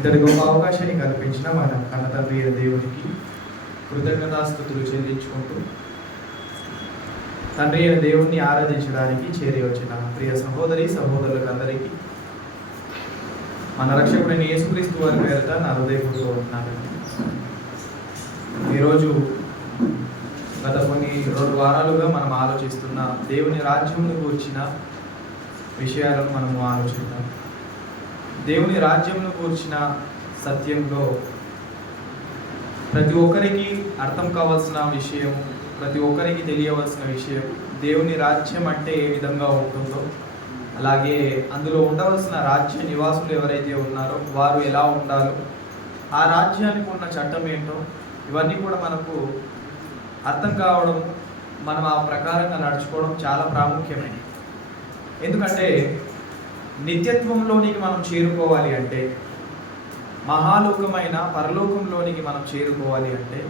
ఇంతటి గొప్ప అవకాశాన్ని కల్పించిన మన కన్న తండ్రి అయిన దేవునికి కృతజ్ఞతాస్తుతులు చెల్లించుకుంటూ తండ్రి అయిన దేవుణ్ణి ఆరాధించడానికి చేరి వచ్చిన ప్రియ సహోదరి సహోదరులకు అందరికీ మన రక్షకుడైన యేసుక్రీస్తు వారి పేరిట నా హృదయపూర్వక వందనాలు. ఈరోజు గత కొన్ని 2 వారాలుగా మనం ఆలోచిస్తున్న దేవుని రాజ్యంను కూర్చిన విషయాలను మనము ఆలోచిద్దాం. దేవుని రాజ్యంను కూర్చిన సత్యంలో ప్రతి ఒక్కరికి అర్థం కావాల్సిన విషయం, ప్రతి ఒక్కరికి తెలియవలసిన విషయం, దేవుని రాజ్యం అంటే ఏ విధంగా ఉంటుందో, అలాగే అందులో ఉండవలసిన రాజ్య నివాసులు ఎవరైతే ఉన్నారో వారు ఎలా ఉండాలో, ఆ రాజ్యానికి ఉన్న చట్టం ఏంటో, ఇవన్నీ కూడా మనకు అర్థం కావడం, మనం ఆ ప్రకారంగా నడుచుకోవడం చాలా ప్రాముఖ్యమైనది. ఎందుకంటే నిత్యత్వంలోనికి మనం చేరుకోవాలి అంటే, మహాలోకమైన పరలోకంలోనికి మనం చేరుకోవాలి అంటే,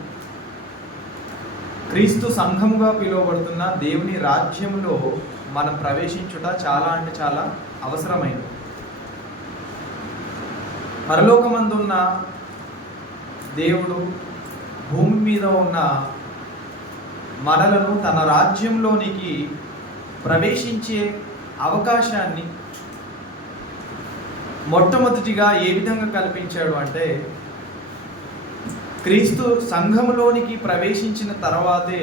క్రీస్తు సంఘముగా పిలువబడుతున్న దేవుని రాజ్యంలో మనం ప్రవేశించుట చాలా అంటే చాలా అవసరమైనది. పరలోకమందున్న దేవుడు భూమి మీద ఉన్న మనలను తన రాజ్యంలోనికి ప్రవేశించే అవకాశాన్ని మొట్టమొదటిగా ఏ విధంగా కల్పించాడు అంటే, క్రీస్తు సంఘములోనికి ప్రవేశించిన తర్వాతే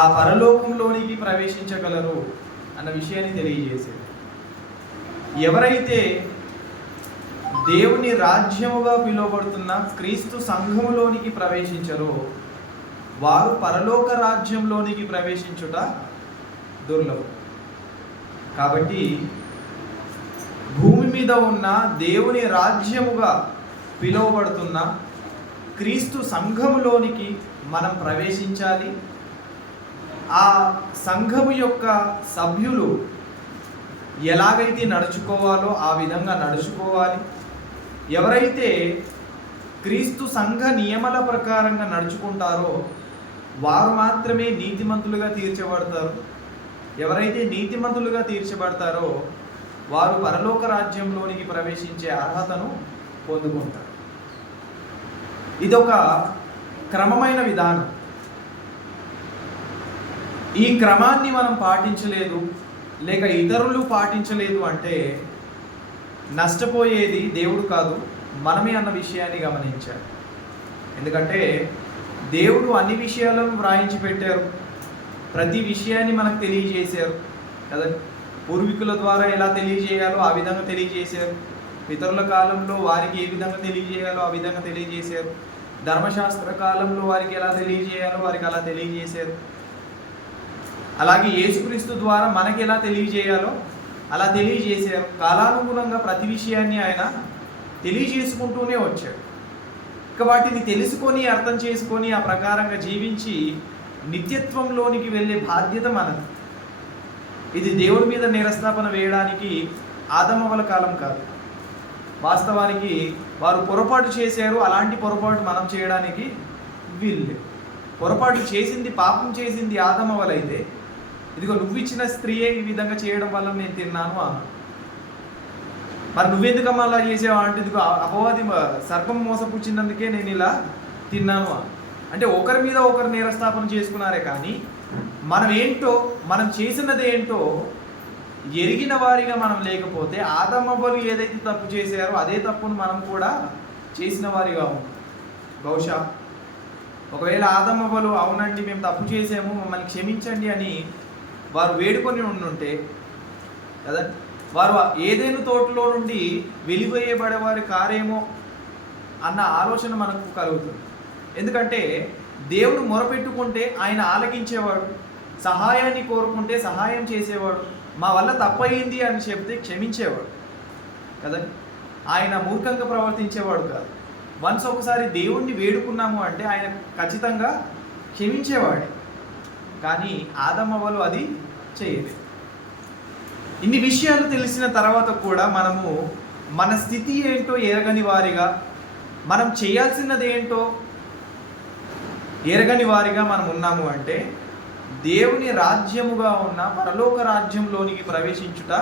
ఆ పరలోకంలోనికి ప్రవేశించగలరు అన్న విషయాన్ని తెలియజేసేది. ఎవరైతే దేవుని రాజ్యముగా పిలువబడుతున్న క్రీస్తు సంఘములోనికి ప్రవేశించరో వారు పరలోక రాజ్యంలోనికి ప్రవేశించుట దుర్లభం. కాబట్టి భూమి మీద ఉన్న దేవుని రాజ్యముగా పిలువబడుతున్న క్రీస్తు సంఘములోనికి మనం ప్రవేశించాలి. ఆ సంఘము యొక్క సభ్యులు ఎలాగైతే నడుచుకోవాలో ఆ విధంగా నడుచుకోవాలి. ఎవరైతే క్రీస్తు సంఘ నియమాల ప్రకారంగా నడుచుకుంటారో వారు మాత్రమే నీతిమంతులుగా తీర్చబడతారు. ఎవరైతే నీతిమంతులుగా తీర్చబడతారో వారు పరలోక రాజ్యంలోనికి ప్రవేశించే అర్హతను పొందుకుంటారు. ఇదొక క్రమమైన విధానం. ఈ క్రమాన్ని మనం పాటించలేదు, లేక ఇతరులు పాటించలేదు అంటే నష్టపోయేది దేవుడు కాదు, మనమే అన్న విషయాన్ని గమనించాలి. ఎందుకంటే దేవుడు అన్ని విషయాలను వ్రాయించి పెట్టారు, ప్రతి విషయాన్ని మనకు తెలియజేశారు కదా. పూర్వీకుల ద్వారా ఎలా తెలియజేయాలో ఆ విధంగా తెలియజేశారు. పితరుల కాలంలో వారికి ఏ విధంగా తెలియజేయాలో ఆ విధంగా తెలియజేశారు. ధర్మశాస్త్ర కాలంలో వారికి ఎలా తెలియజేయాలో వారికి అలా తెలియజేశారు. అలాగే యేసుక్రీస్తు ద్వారా మనకి ఎలా తెలియజేయాలో అలా తెలియజేశారు. కాలానుగుణంగా ప్రతి విషయాన్ని ఆయన తెలియజేసుకుంటూనే వచ్చాడు. ఇక వాటిని తెలుసుకొని అర్థం చేసుకొని ఆ ప్రకారంగా జీవించి నిత్యత్వంలోనికి వెళ్ళే బాధ్యత మనది. ఇది దేవుడి మీద నిరస్థాపన వేయడానికి ఆదమవల కాలం కాదు. వాస్తవానికి వారు పొరపాటు చేశారు, అలాంటి పొరపాటు మనం చేయడానికి వీళ్ళు. పొరపాటు చేసింది, పాపం చేసింది ఆదమవలైతే, ఇదిగో నువ్వు ఇచ్చిన స్త్రీయే ఈ విధంగా చేయడం వల్ల నేను తిన్నాను అన్నాను. మరి నువ్వెందుకమ్మా అలా చేసావు అంటే, ఇదిగో అపవాది సర్పం మోసపుచ్చినందుకే నేను ఇలా తిన్నాను. అంటే ఒకరి మీద ఒకరు నిరస్థాపన చేసుకున్నారే కానీ మనం ఏంటో, మనం చేసినది ఏంటో ఎరిగిన వారిగా మనం లేకపోతే ఆదమవ్వలు ఏదైతే తప్పు చేశారో అదే తప్పును మనం కూడా చేసిన వారిగా ఉంటాం. బహుశా ఒకవేళ ఆదమవ్వలు అవునండి మేము తప్పు చేసాము మమ్మల్ని క్షమించండి అని వారు వేడుకొని ఉండుంటే కదా, వారు ఏదైనా తోటలో నుండి వెలివేయబడేవారు కారేమో అన్న ఆలోచన మనకు కలుగుతుంది. ఎందుకంటే దేవుడు మొరపెట్టుకుంటే ఆయన ఆలకించేవాడు, సహాయాన్ని కోరుకుంటే సహాయం చేసేవాడు, మా వల్ల తప్పయింది అని చెప్తే క్షమించేవాడు కదా. ఆయన మూర్ఖంగా ప్రవర్తించేవాడు కాదు. వన్స్ ఒకసారి దేవుణ్ణి వేడుకున్నాము అంటే ఆయన ఖచ్చితంగా క్షమించేవాడే. కానీ ఆదమవ్వలు అది చేయలేదు. ఇన్ని విషయాలు తెలిసిన తర్వాత కూడా మనము మన స్థితి ఏంటో ఎరగని వారిగా, మనం చేయాల్సినది ఏంటో ఎరగని వారిగా మనం ఉన్నాము అంటే దేవుని రాజ్యముగా ఉన్న పరలోక రాజ్యంలోనికి ప్రవేశించుట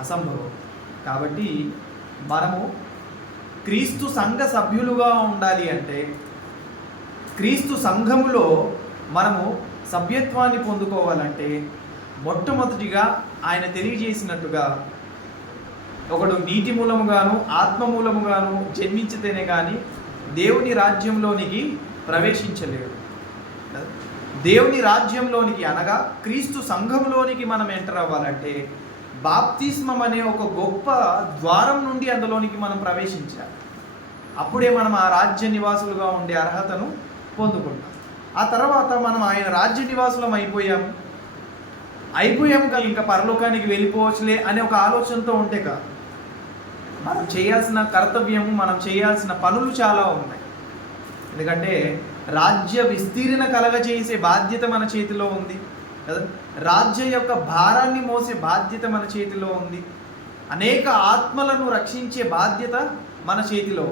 అసంభవం. కాబట్టి మనము క్రీస్తు సంఘ సభ్యులుగా ఉండాలి అంటే, క్రీస్తు సంఘములో మనము సభ్యత్వాన్ని పొందుకోవాలంటే మొట్టమొదటిగా ఆయన తెలియజేసినట్టుగా ఒకడు నీటి మూలముగాను ఆత్మ మూలముగాను జన్మించితేనే కానీ దేవుని రాజ్యంలోనికి ప్రవేశించలేడు. దేవుని రాజ్యంలోనికి అనగా క్రీస్తు సంఘంలోనికి మనం ఎంటర్ అవ్వాలంటే బాప్తిస్మం అనే ఒక గొప్ప ద్వారం నుండి అందులోనికి మనం ప్రవేశించాలి. అప్పుడే మనం ఆ రాజ్య నివాసులుగా ఉండే అర్హతను పొందుకుంటాం. ఆ తర్వాత మనం ఆయన రాజ్య నివాసులం అయిపోయాం ఇంకా పరలోకానికి వెళ్ళిపోవచ్చులే అనే ఒక ఆలోచనతో ఉంటే కాదు. మనం చేయాల్సిన కర్తవ్యము, మనం చేయాల్సిన పనులు చాలా ఉన్నాయి. ఎందుకంటే రాజ్య విస్తీర్ణ కలగజేసే బాధ్యత మన చేతిలో ఉంది కదా. రాజ్య యొక్క భారాన్ని మోసే బాధ్యత మన చేతిలో ఉంది. అనేక ఆత్మలను రక్షించే బాధ్యత మన చేతిలో.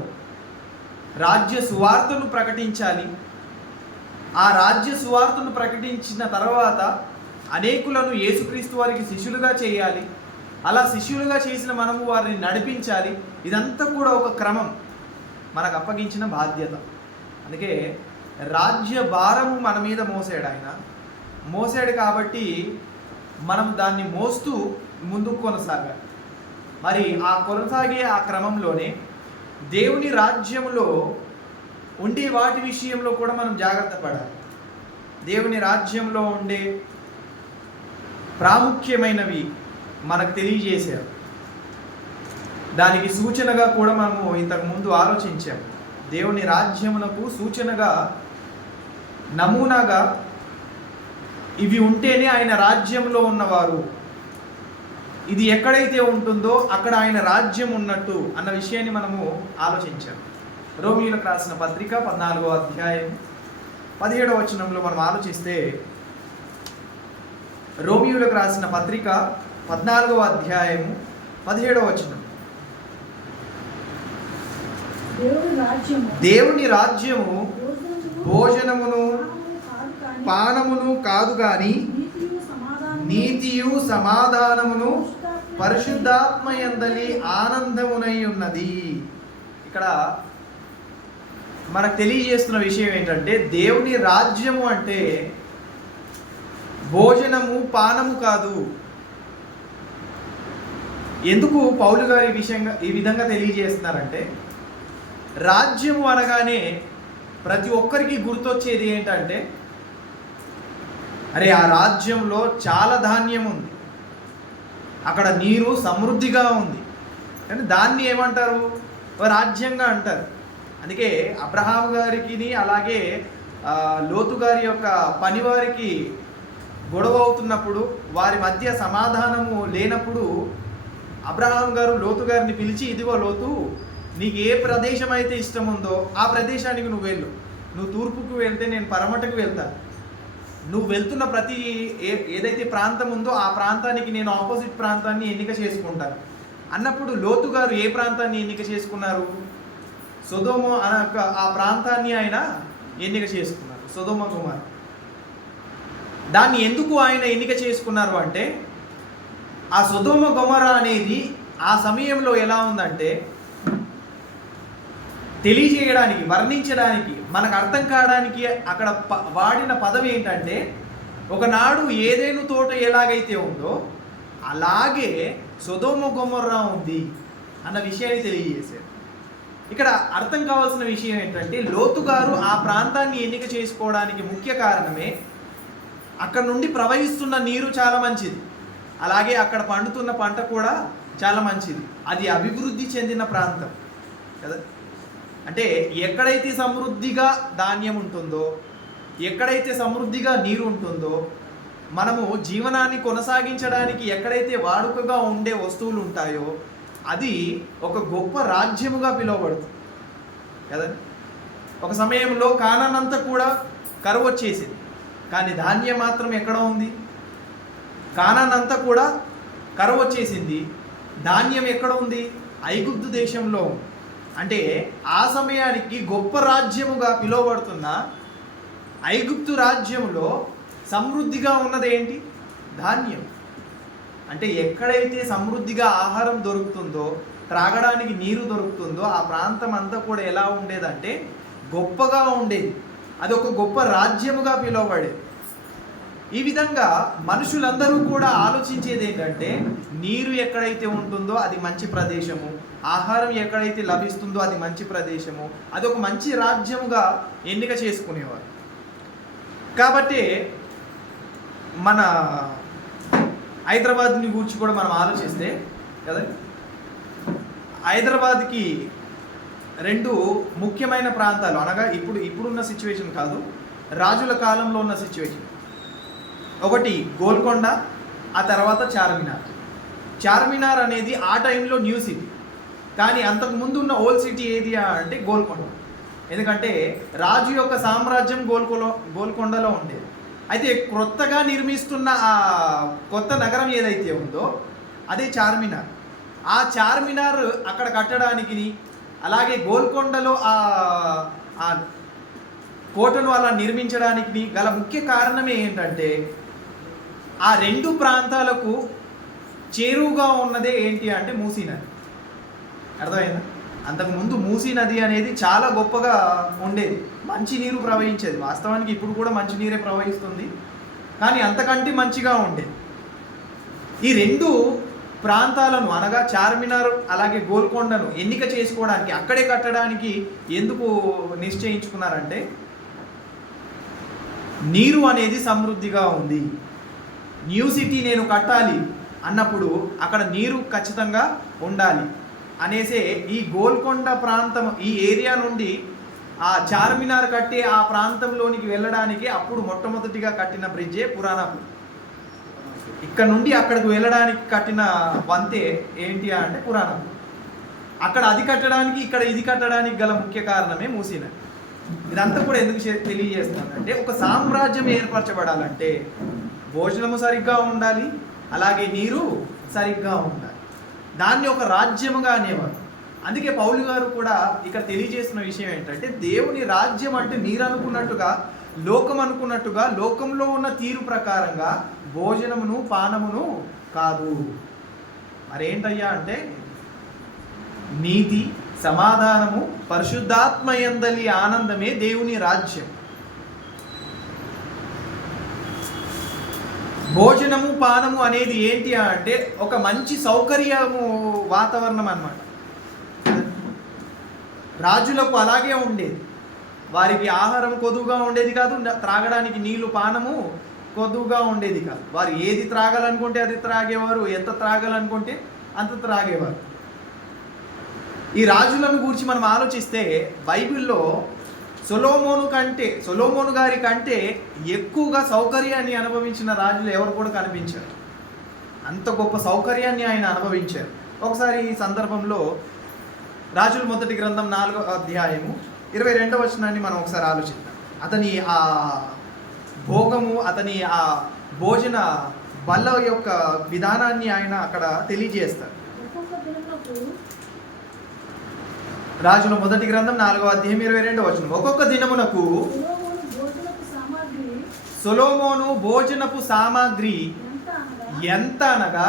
రాజ్య సువార్తను ప్రకటించాలి. ఆ రాజ్య సువార్తను ప్రకటించిన తర్వాత అనేకులను యేసుక్రీస్తు వారికి శిష్యులుగా చేయాలి. అలా శిష్యులుగా చేసిన మనము వారిని నడిపించాలి. ఇదంతా కూడా ఒక క్రమం, మనకు అప్పగించిన బాధ్యత. అందుకే రాజ్య భారము మన మీద మోసాడు కాబట్టి మనం దాన్ని మోస్తూ ముందుకు కొనసాగాలి. మరి ఆ కొనసాగే ఆ క్రమంలోనే దేవుని రాజ్యంలో ఉండే వాటి విషయంలో కూడా మనం జాగ్రత్త పడాలి. దేవుని రాజ్యంలో ఉండే ప్రాముఖ్యమైనవి మనకు తెలియజేశారు. దానికి సూచనగా కూడా మనము ఇంతకుముందు ఆలోచించాము. దేవుని రాజ్యమునకు సూచనగా, నమూనాగా ఇవి ఉంటేనే ఆయన రాజ్యంలో ఉన్నవారు, ఇది ఎక్కడైతే ఉంటుందో అక్కడ ఆయన రాజ్యం ఉన్నట్టు అన్న విషయాన్ని మనము ఆలోచించాము. రోమీయులకు రాసిన పత్రిక 14వ అధ్యాయం 17వ వచనంలో మనం ఆలోచిస్తే, రోమీయులకు రాసిన పత్రిక 14వ అధ్యాయము 17వ వచనం, దేవుని రాజ్యము భోజనమును పానమును కాదు గాని నీతియు సమాధానమును పరిశుద్ధాత్మయందలి ఆనందమునై ఉన్నది. ఇక్కడ మనకు తెలియజేస్తున్న విషయం ఏంటంటే, దేవుని రాజ్యము అంటే భోజనము పానము కాదు. ఎందుకు పౌలు గారు ఈ విధంగా తెలియజేస్తున్నారంటే, రాజ్యము అనగానే ప్రతి ఒక్కరికి గుర్తొచ్చేది ఏంటంటే, అరే ఆ రాజ్యంలో చాలా ధాన్యం ఉంది, అక్కడ నీరు సమృద్ధిగా ఉంది, కానీ దాన్ని ఏమంటారు? రాజ్యంగా అంటారు. అందుకే అబ్రహాం గారికి అలాగే లోతు గారి యొక్క పనివారికి గొడవ అవుతున్నప్పుడు, వారి మధ్య సమాధానము లేనప్పుడు అబ్రహాం గారు లోతు గారిని పిలిచి, ఇదిగో లోతు, నీకు ఏ ప్రదేశం అయితే ఇష్టం ఉందో ఆ ప్రదేశానికి నువ్వు వెళ్ళు. నువ్వు తూర్పుకు వెళ్తే నేను పరమటకు వెళ్తాను. నువ్వు వెళ్తున్న ప్రతి ఏదైతే ప్రాంతం ఉందో ఆ ప్రాంతానికి నేను ఆపోజిట్ ప్రాంతాన్ని ఎన్నిక చేసుకుంటాను అన్నప్పుడు లోతు గారు ఏ ప్రాంతాన్ని ఎన్నిక చేసుకున్నారు? సొదొమ ఆ ప్రాంతాన్ని ఆయన ఎన్నిక చేసుకున్నారు, సొదొమ గొమొర్రా. దాన్ని ఎందుకు ఆయన ఎన్నిక చేసుకున్నారు అంటే, ఆ సొదొమ గొమొర్రా అనేది ఆ సమయంలో ఎలా ఉందంటే, తెలియజేయడానికి, వర్ణించడానికి, మనకు అర్థం కావడానికి అక్కడ వాడిన పదం ఏంటంటే, ఒకనాడు ఏదేను తోట ఎలాగైతే ఉందో అలాగే సొదొమ గొమొర్రా ఉంది అన్న విషయాన్ని తెలియజేశారు. ఇక్కడ అర్థం కావాల్సిన విషయం ఏంటంటే, లోతు గారు ఆ ప్రాంతాన్ని ఎన్నిక చేసుకోవడానికి ముఖ్య కారణమే అక్కడ నుండి ప్రవహిస్తున్న నీరు చాలా మంచిది, అలాగే అక్కడ పండుతున్న పంట కూడా చాలా మంచిది, అది అభివృద్ధి చెందిన ప్రాంతం కదా. అంటే ఎక్కడైతే సమృద్ధిగా ధాన్యం ఉంటుందో, ఎక్కడైతే సమృద్ధిగా నీరు ఉంటుందో, మనము జీవనాన్ని కొనసాగించడానికి ఎక్కడైతే వాడుకగా ఉండే వస్తువులు ఉంటాయో అది ఒక గొప్ప రాజ్యముగా పిలువబడుతుంది కదా. ఒక సమయంలో కానాన్ అంతా కూడా కరువు వచ్చేసింది, కానీ ధాన్యం మాత్రం ఎక్కడ ఉంది? కానాన్ అంతా కూడా కరువు వచ్చేసింది, ధాన్యం ఎక్కడ ఉంది? ఐగుప్తు దేశంలో. అంటే ఆ సమయానికి గొప్ప రాజ్యముగా పిలువబడుతున్న ఐగుప్తు రాజ్యంలో సమృద్ధిగా ఉన్నది ఏంటి? ధాన్యం. అంటే ఎక్కడైతే సమృద్ధిగా ఆహారం దొరుకుతుందో, త్రాగడానికి నీరు దొరుకుతుందో ఆ ప్రాంతం అంతా కూడా ఎలా ఉండేదంటే గొప్పగా ఉండేది. అది ఒక గొప్ప రాజ్యముగా పిలువబడేది. ఈ విధంగా మనుషులందరూ కూడా ఆలోచించేది ఏంటంటే నీరు ఎక్కడైతే ఉంటుందో అది మంచి ప్రదేశము, ఆహారం ఎక్కడైతే లభిస్తుందో అది మంచి ప్రదేశము, అది ఒక మంచి రాజ్యముగా ఎన్నిక చేసుకునేవారు. కాబట్టి మన హైదరాబాద్ని గురించి కూడా మనం ఆలోచిస్తే కదా, హైదరాబాద్కి రెండు ముఖ్యమైన ప్రాంతాలు, అనగా ఇప్పుడున్న సిచ్యువేషన్ కాదు, రాజుల కాలంలో ఉన్న సిచ్యువేషన్. ఒకటి గోల్కొండ, ఆ తర్వాత చార్మినార్. చార్మినార్ అనేది ఆ టైంలో న్యూ సిటీ, కానీ అంతకుముందు ఉన్న ఓల్డ్ సిటీ ఏది అంటే గోల్కొండ. ఎందుకంటే రాజు యొక్క సామ్రాజ్యం గోల్కొండలో ఉండేది. అయితే కొత్తగా నిర్మిస్తున్న ఆ కొత్త నగరం ఏదైతే ఉందో అదే చార్మినార్. ఆ చార్మినార్ అక్కడ కట్టడానికి, అలాగే గోల్కొండలో ఆ కోటను అలా నిర్మించడానికి గల ముఖ్య కారణమే ఏంటంటే ఆ రెండు ప్రాంతాలకు చేరువుగా ఉన్నదే ఏంటి అంటే మూసీ నది. అర్థమైందా? అంతకుముందు మూసీ నది అనేది చాలా గొప్పగా ఉండేది, మంచినీరు ప్రవహించేది. వాస్తవానికి ఇప్పుడు కూడా మంచినీరే ప్రవహిస్తుంది, కానీ అంతకంటే మంచిగా ఉండేది. ఈ రెండు ప్రాంతాలను, అనగా చార్మినార్ అలాగే గోల్కొండను ఎన్నిక చేసుకోవడానికి, అక్కడే కట్టడానికి ఎందుకు నిశ్చయించుకున్నారంటే నీరు అనేది సమృద్ధిగా ఉంది, న్యూ సిటీ నేను కట్టాలి అన్నప్పుడు అక్కడ నీరు ఖచ్చితంగా ఉండాలి అనేసే ఈ గోల్కొండ ప్రాంతం, ఈ ఏరియా నుండి ఆ చార్మినార్ కట్టే ఆ ప్రాంతంలోనికి వెళ్ళడానికి అప్పుడు మొట్టమొదటిగా కట్టిన బ్రిడ్జే పురాణాపూర్. ఇక్కడ నుండి అక్కడికి వెళ్ళడానికి కట్టిన వంతే ఏంటి అంటే పురాణాపూర్. అక్కడ అది కట్టడానికి, ఇక్కడ ఇది కట్టడానికి గల ముఖ్య కారణమే మూసీ నది. ఇదంతా కూడా ఎందుకు తెలియజేస్తానంటే ఒక సామ్రాజ్యం ఏర్పరచబడాలంటే భోజనము సరిగ్గా ఉండాలి, అలాగే నీరు సరిగ్గా ఉండాలి. దాన్ని ఒక రాజ్యముగా అనేవారు. అందుకే పౌలు గారు కూడా ఇక్కడ తెలియజేస్తున్న విషయం ఏంటంటే దేవుని రాజ్యం అంటే మీరు అనుకున్నట్టుగా, లోకం అనుకున్నట్టుగా, లోకంలో ఉన్న తీరు ప్రకారంగా భోజనమును పానమును కాదు. మరేంటయ్యా అంటే నీతి, సమాధానము, పరిశుద్ధాత్మయందలి ఆనందమే దేవుని రాజ్యం. భోజనము పానము అనేది ఏంటి అంటే ఒక మంచి సౌకర్యము వాతావరణం అన్నమాట. రాజులకు అలాగే ఉండేది. వారికి ఆహారం కొద్దుగా ఉండేది కాదు, త్రాగడానికి నీళ్లు పానము కొద్దుగా ఉండేది కాదు. వారు ఏది త్రాగాలనుకుంటే అది త్రాగేవారు, ఎంత త్రాగాలనుకుంటే అంత త్రాగేవారు. ఈ రాజులను గురించి మనం ఆలోచిస్తే బైబిల్లో సొలొమోను గారి కంటే ఎక్కువగా సౌకర్యాన్ని అనుభవించిన రాజులు ఎవరు కూడా కనిపించారు. అంత గొప్ప సౌకర్యాన్ని ఆయన అనుభవించారు. ఒకసారి ఈ సందర్భంలో రాజుల మొదటి గ్రంథం 4వ అధ్యాయము 22వ వచనాన్ని మనం ఒకసారి ఆలోచిద్దాం. అతని ఆ భోగము, అతని ఆ భోజన బల్ల యొక్క విధానాన్ని ఆయన అక్కడ తెలియజేస్తారు. రాజుల మొదటి గ్రంథం 4వ అధ్యాయం 22వ వచనం. ఒక్కొక్క దినమునకు సొలొమోను భోజనపు సామాగ్రి ఎంత అనగా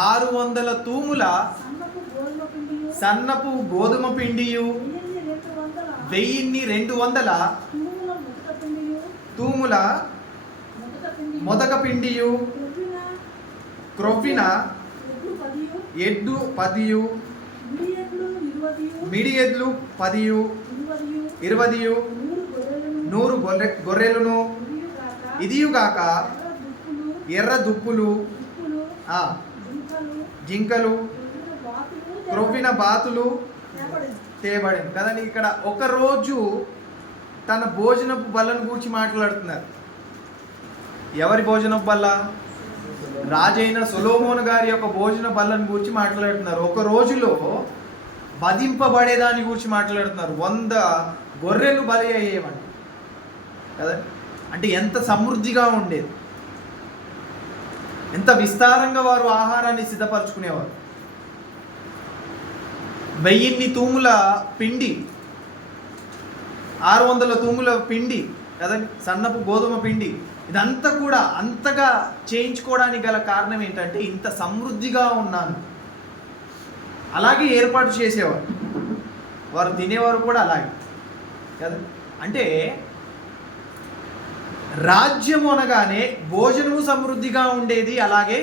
600 తూముల సన్నపు గోధుమ పిండియు, 1200 తూముల మొదక పిండియు, క్రొవ్విన ఎడ్డు 10, మిడి ఎడ్లు 10, 20, 100 గొర్రెలను, ఇదియుగాక ఎర్ర దుప్పులు, జింకలు, క్రొవ్విన బాతులు తేబడింది కదండి. ఇక్కడ ఒకరోజు తన భోజనపు బల్లను గురించి మాట్లాడుతున్నారు. ఎవరి భోజనపు బల్ల? రాజైన సొలొమోను గారి యొక్క భోజన బల్లను గురించి మాట్లాడుతున్నారు. ఒక రోజులో వధింపబడేదాన్ని గురించి మాట్లాడుతున్నారు. 100 గొర్రెలు బలి అయ్యేవంట కదా. అంటే ఎంత సమృద్ధిగా ఉండేది, ఎంత విస్తారంగా వారు ఆహారాన్ని సిద్ధపరచుకునేవారు. 1000 తూముల పిండి, 600 తూముల పిండి కదండి, సన్నపు గోధుమ పిండి, ఇదంతా కూడా అంతగా చేయించుకోవడానికి గల కారణం ఏంటంటే ఇంత సమృద్ధిగా ఉన్నాను. అలాగే ఏర్పాటు చేసేవారు, వారు తినేవారు కూడా అలాగే కదా. అంటే రాజ్యము అనగానే భోజనము సమృద్ధిగా ఉండేది, అలాగే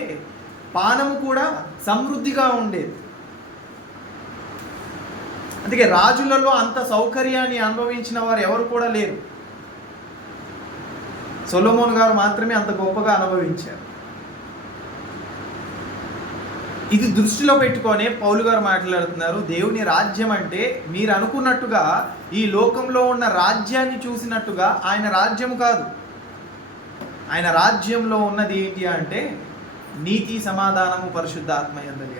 పానము కూడా సమృద్ధిగా ఉండేది. అందుకే రాజులలో అంత సౌకర్యాన్ని అనుభవించిన వారు ఎవరు కూడా లేరు. సొలొమోను గారు మాత్రమే అంత గొప్పగా అనుభవించారు. ఇది దృష్టిలో పెట్టుకొనే పౌలు గారు మాట్లాడుతున్నారు, దేవుని రాజ్యం అంటే మీరు అనుకున్నట్టుగా ఈ లోకంలో ఉన్న రాజ్యాన్ని చూసినట్టుగా ఆయన రాజ్యం కాదు. ఆయన రాజ్యంలో ఉన్నది ఏంటి అంటే నీతి, సమాధానము, పరిశుద్ధాత్మ యందలి.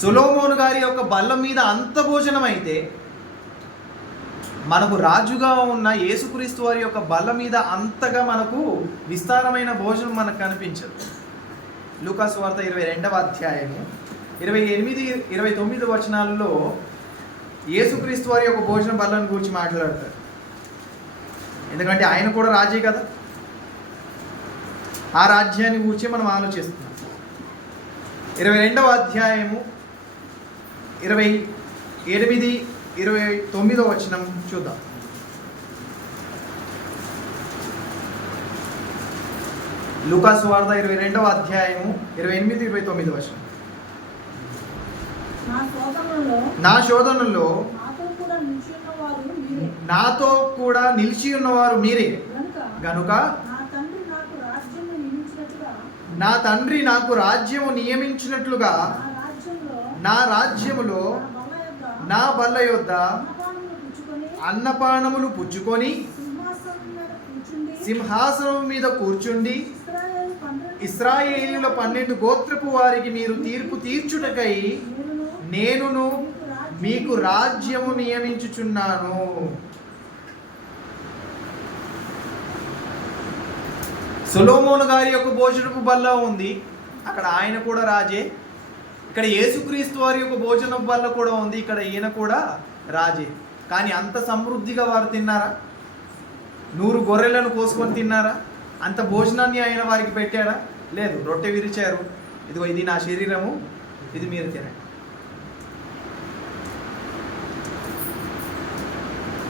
సొలొమోను గారి యొక్క బల్ల మీద అంత భోజనం అయితే మనకు రాజుగా ఉన్న యేసుక్రీస్తు వారి యొక్క బల్ల మీద అంతగా మనకు విస్తారమైన భోజనం మనకు కనిపించదు. లూకా సువార్త 22వ అధ్యాయము 28, 29 వచనాలలో యేసుక్రీస్తు వారి యొక్క భోజన బల్లను గురించి మాట్లాడతారు. ఎందుకంటే ఆయన కూడా రాజే కదా. ఆ రాజ్యాన్ని గురించి మనం ఆలోచిస్తున్నాం. 22వ అధ్యాయము 28, 29 వచనం చూద్దాం. లూకా సువార్త 22వ అధ్యాయము 28, 29 వచనం. నా శోధనలో నాతో కూడా నిలిచి ఉన్నవారు మీరే గనుక నా తండ్రి నాకు రాజ్యము నియమించినట్లుగా నా రాజ్యములో నా బల్ల యొద్ద అన్నపానములు పుచ్చుకొని సింహాసనం మీద కూర్చుండి ఇశ్రాయేలీయుల 12 గోత్రపు వారికి మీరు తీర్పు తీర్చుటకై నేనును మీకు రాజ్యము నియమించుచున్నాను. సొలొమోను గారి యొక్క భోజనపు బల్ల ఉంది, అక్కడ ఆయన కూడా రాజే. ఇక్కడ యేసుక్రీస్తు వారి యొక్క భోజనపు బల్ల కూడా ఉంది, ఇక్కడ ఈయన కూడా రాజే. కానీ అంత సమృద్ధిగా వారు తిన్నారా? 100 గొర్రెలను కోసుకొని తిన్నారా? అంత భోజనాన్ని ఆయన వారికి పెట్టారా? లేదు. రొట్టె విరిచారు, ఇదిగో ఇది నా శరీరము, ఇది మీరు తినండి.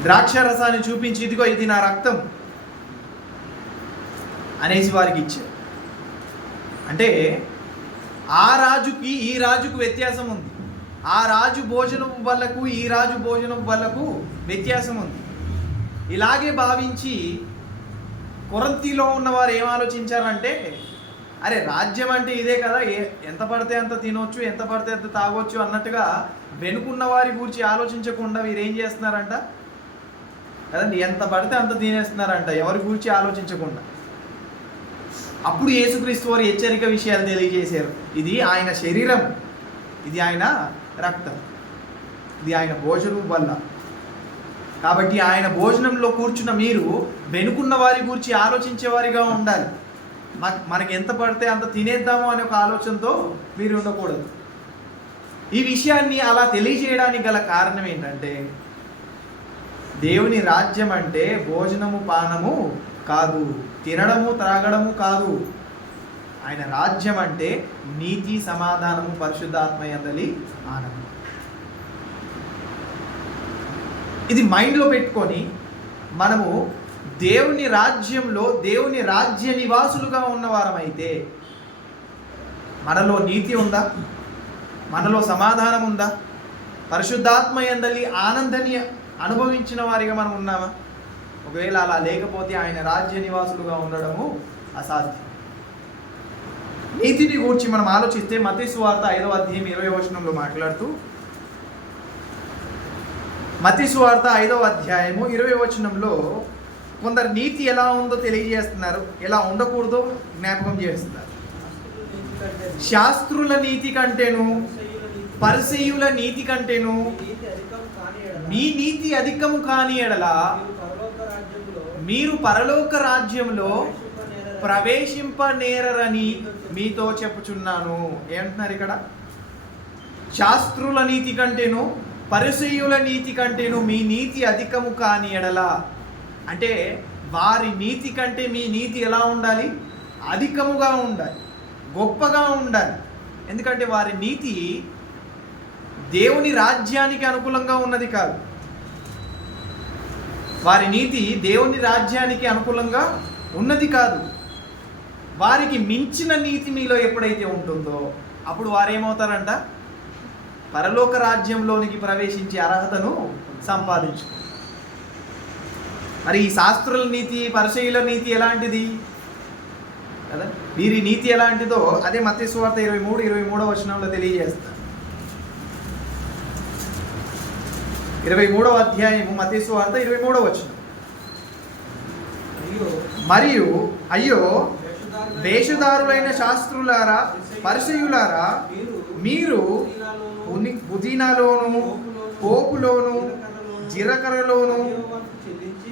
ద్రాక్ష రసాన్ని చూపించి ఇదిగో ఇది నా రక్తం అనేసి వారికి ఇచ్చారు. అంటే ఆ రాజుకి ఈ రాజుకు వ్యత్యాసం ఉంది. ఆ రాజు భోజనపు బల్లకు ఈ రాజు భోజనపు బల్లకు వ్యత్యాసం ఉంది. ఇలాగే భావించి కొరంతిలో ఉన్నవారు ఏం ఆలోచించారంటే, అరే రాజ్యం అంటే ఇదే కదా, ఎంత పడితే అంత తినొచ్చు, ఎంత పడితే అంత తాగొచ్చు అన్నట్టుగా వెనుకున్న వారి గురించి ఆలోచించకుండా వీరేం చేస్తున్నారంట కదండి, ఎంత పడితే అంత తినేస్తున్నారంట, ఎవరి గురించి ఆలోచించకుండా. అప్పుడు యేసుక్రీస్తు వారి హెచ్చరిక విషయాలు తెలియజేశారు. ఇది ఆయన శరీరం, ఇది ఆయన రక్తం, ఇది ఆయన భోజనం వల్ల. కాబట్టి ఆయన భోజనంలో కూర్చున్న మీరు వెనుకున్న వారి గురించి ఆలోచించేవారిగా ఉండాలి. మనకి ఎంత పడితే అంత తినేద్దాము అనే ఒక ఆలోచనతో మీరు ఉండకూడదు. ఈ విషయాన్ని అలా తెలియజేయడానికి గల కారణం ఏంటంటే, దేవుని రాజ్యం అంటే భోజనము పానము కాదు, తినడము త్రాగడము కాదు. ఆయన రాజ్యం అంటే నీతి, సమాధానము, పరిశుద్ధాత్మ యందలి ఆనందం. ఇది మైండ్లో పెట్టుకొని మనము దేవుని రాజ్యంలో దేవుని రాజ్య నివాసులుగా ఉన్నవారమైతే మనలో నీతి ఉందా? మనలో సమాధానం ఉందా? పరిశుద్ధాత్మ యందలి ఆనందాన్ని అనుభవించిన వారిగా మనం ఉన్నామా? ఒకవేళ అలా లేకపోతే ఆయన రాజ్య నివాసులుగా ఉండడము అసాధ్యం. నీతిని గూర్చి మనం ఆలోచిస్తే మత్తయి సువార్త 5వ అధ్యాయం 20వ వచనంలో మాట్లాడుతూ, మత్తయి సువార్త 5వ అధ్యాయము 20వ వచనంలో కొందరు నీతి ఎలా ఉందో తెలియజేస్తున్నారు, ఎలా ఉండకూడదో జ్ఞాపకం చేస్తున్నారు. శాస్త్రుల నీతి కంటేను పరిసయ్యుల నీతి కంటేను మీ నీతి అధికము కాని ఎడల మీరు పరలోక రాజ్యంలో ప్రవేశింపనేరని మీతో చెప్పుచున్నాను. ఏమంటున్నారు ఇక్కడ? శాస్త్రుల నీతి కంటేను పరిసయ్యుల నీతి కంటేను మీ నీతి అధికము కాని ఎడల అంటే వారి నీతి కంటే మీ నీతి ఎలా ఉండాలి? అధికముగా ఉండాలి, గొప్పగా ఉండాలి. ఎందుకంటే వారి నీతి దేవుని రాజ్యానికి అనుకూలంగా ఉన్నది కాదు. వారి నీతి దేవుని రాజ్యానికి అనుకూలంగా ఉన్నది కాదు. వారికి మించిన నీతి మీలో ఎప్పుడైతే ఉంటుందో అప్పుడు వారేమవుతారంట? పరలోక రాజ్యంలోనికి ప్రవేశించే అర్హతను సంపాదించుకుంటారు. మరి ఈ శాస్త్రుల నీతి, పరిసయ్యుల నీతి ఎలాంటిది కదా? వీరి నీతి ఎలాంటిదో అదే మత్తయి సువార్త 23వ వచనంలో తెలియజేస్తారు. 23వ అధ్యాయము మత్తయి సువార్త 23వ వచనం. మరియు అయ్యో వేషధారులైన శాస్త్రులారా, పరిసయ్యులారా, మీరు పుదీనాలోను, పోపులోను, జీలకర్రలోను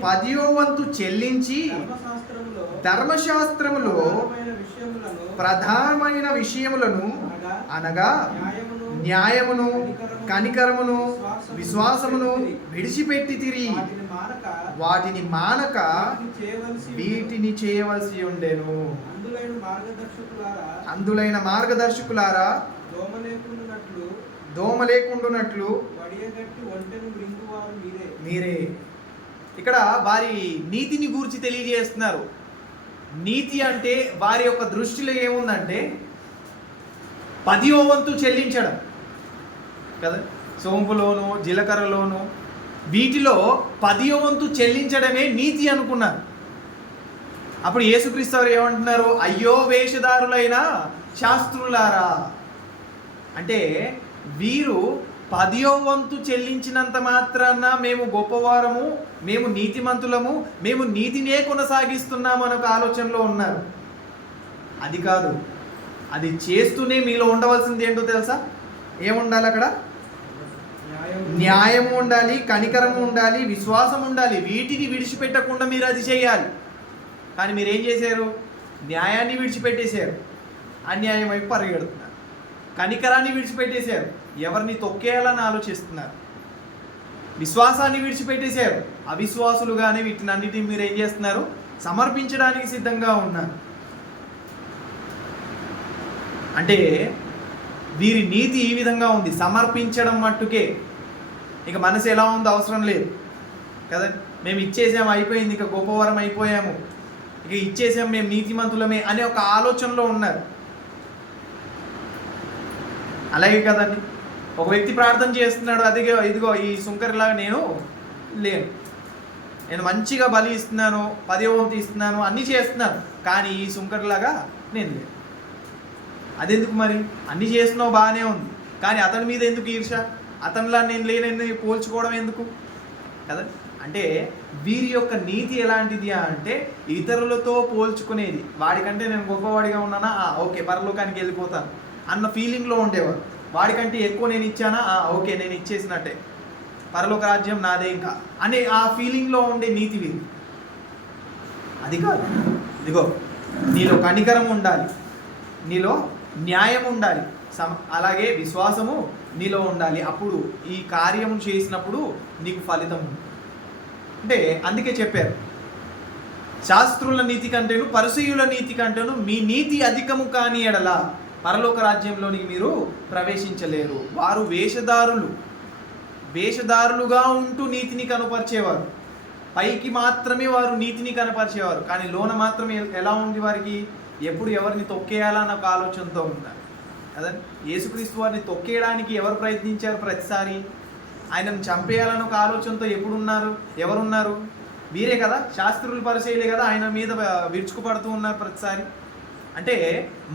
10వ వంతు చెల్లించి ధర్మశాస్త్రములో ప్రధానమైన విషయములను అనగా న్యాయమును, కనికరమును, విశ్వాసమును విడిచిపెట్టి తిరిగి వాటిని మానక వీటిని చేయవలసి ఉండెను. అందులైన మార్గదర్శకులారా, దోమ లేకుండునట్లు మీరే. ఇక్కడ వారి నీతిని గూర్చి తెలియజేస్తున్నారు. నీతి అంటే వారి యొక్క దృష్టిలో ఏముందంటే 10వ వంతు చెల్లించడం కదా. సోంపులోను, జీలకర్రలోను వీటిలో 10వ వంతు చెల్లించడమే నీతి అనుకున్నారు. అప్పుడు యేసుక్రీస్తు వారు ఏమంటున్నారు? అయ్యో వేషధారులైన శాస్త్రులారా. అంటే వీరు 10వ వంతు చెల్లించినంత మాత్రాన మేము గొప్పవారము, మేము నీతిమంతులము, మేము నీతినే కొనసాగిస్తున్నాము అనే ఒక ఆలోచనలో ఉన్నారు. అది కాదు. అది చేస్తూనే మీలో ఉండవలసింది ఏంటో తెలుసా? ఏముండాలి అక్కడ? న్యాయము ఉండాలి, కనికరము ఉండాలి, విశ్వాసం ఉండాలి. వీటిని విడిచిపెట్టకుండా మీరు అది చేయాలి. కానీ మీరు ఏం చేశారు? న్యాయాన్ని విడిచిపెట్టేశారు, అన్యాయం వైపు పరిగెడుతున్నారు. కనికరాన్ని విడిచిపెట్టేశారు, ఎవరిని తొక్కేయాలని ఆలోచిస్తున్నారు. విశ్వాసాన్ని విడిచిపెట్టేశారు, అవిశ్వాసులుగానే వీటిని అన్నిటిని మీరు ఏం చేస్తున్నారు? సమర్పించడానికి సిద్ధంగా ఉన్నారు. అంటే వీరి నీతి ఈ విధంగా ఉంది, సమర్పించడం మట్టుకే. ఇక మనసు ఎలా ఉందో అవసరం లేదు కదా. మేము ఇచ్చేసాము, అయిపోయింది, ఇక గొప్పవరం అయిపోయాము, ఇక ఇచ్చేసాము, మేము నీతిమంతులమే అనే ఒక ఆలోచనలో ఉన్నారు. అలాగే కదండి, ఒక వ్యక్తి ప్రార్థన చేస్తున్నాడు, అదిగో ఇదిగో ఈ సుంకరిలాగా నేను లేను, నేను మంచిగా బలి ఇస్తున్నాను, 10వ వంతు ఇస్తున్నాను, అన్నీ చేస్తున్నాను, కానీ ఈ సుంకరిలాగా నేను లేను. అదెందుకు మరి? అన్నీ చేస్తున్నావు, బాగానే ఉంది, కానీ అతని మీద ఎందుకు ఈర్ష? అతనిలా నేను లేనని పోల్చుకోవడం ఎందుకు కదా. అంటే వీరి యొక్క నీతి ఎలాంటిది అంటే ఇతరులతో పోల్చుకునేది. వాడికంటే నేను గొప్పవాడిగా ఉన్నానా, ఓకే పరలోకానికి వెళ్ళిపోతాను అన్న ఫీలింగ్లో ఉండేవారు. వాడికంటే ఎక్కువ నేను ఇచ్చానా, ఓకే నేను ఇచ్చేసినట్టే, పరలోక రాజ్యం నాదే ఇంకా అనే ఆ ఫీలింగ్లో ఉండే నీతి వీరు. అది కాదు. ఇదిగో నీలో కనికరం ఉండాలి, నీలో న్యాయం ఉండాలి, అలాగే విశ్వాసము నీలో ఉండాలి. అప్పుడు ఈ కార్యము చేసినప్పుడు నీకు ఫలితం ఉంది. అంటే అందుకే చెప్పారు, శాస్త్రుల నీతి కంటేను పరిసయ్యుల నీతి కంటేను మీ నీతి అధికము కాని ఎడల పరలోక రాజ్యంలోనికి మీరు ప్రవేశించలేరు. వారు వేషధారులుగా ఉంటూ నీతిని కనపరిచేవారు. పైకి మాత్రమే వారు నీతిని కనపరిచేవారు, కానీ లోన మాత్రమే ఎలా ఉంది వారికి? ఎప్పుడు ఎవరిని తొక్కేయాలన్న ఒక ఆలోచనతో ఉన్నారు కదా. యేసుక్రీస్తు వారిని తొక్కేయడానికి ఎవరు ప్రయత్నించారు? ప్రతిసారి ఆయనను చంపేయాలని ఒక ఆలోచనతో ఎవరున్నారు? వీరే కదా, శాస్త్రులు పరిచయలే కదా ఆయన మీద విరుచుకుపడుతూ ఉన్నారు ప్రతిసారి. అంటే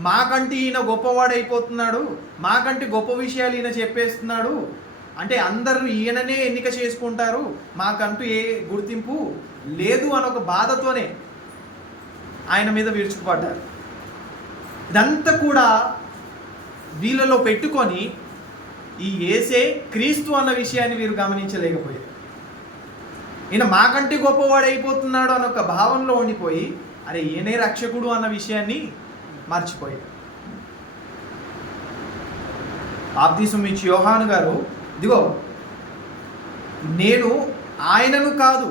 మాకంటే ఈయన గొప్పవాడైపోతున్నాడు, మాకంటే గొప్ప విషయాలు ఈయన చెప్పేస్తున్నాడు, అంటే అందరూ ఈయననే ఎన్నిక చేసుకుంటారు, మాకంటూ ఏ గుర్తింపు లేదు అని ఒక బాధతోనే ఆయన మీద విరుచుకుపడ్డారు. ఇదంతా కూడా వీళ్ళలో పెట్టుకొని ఈ యేసే క్రీస్తు అన్న విషయాన్ని వీరు గమనించలేకపోయారు. ఈయన మాకంటే గొప్పవాడైపోతున్నాడు అన్న ఒక భావంలో ఉండిపోయి అరే ఈయనే రక్షకుడు అన్న విషయాన్ని మర్చిపోయారు. బాప్తిసం ఇచ్చి యోహాను గారు, ఇదిగో నేను ఆయనను కాదు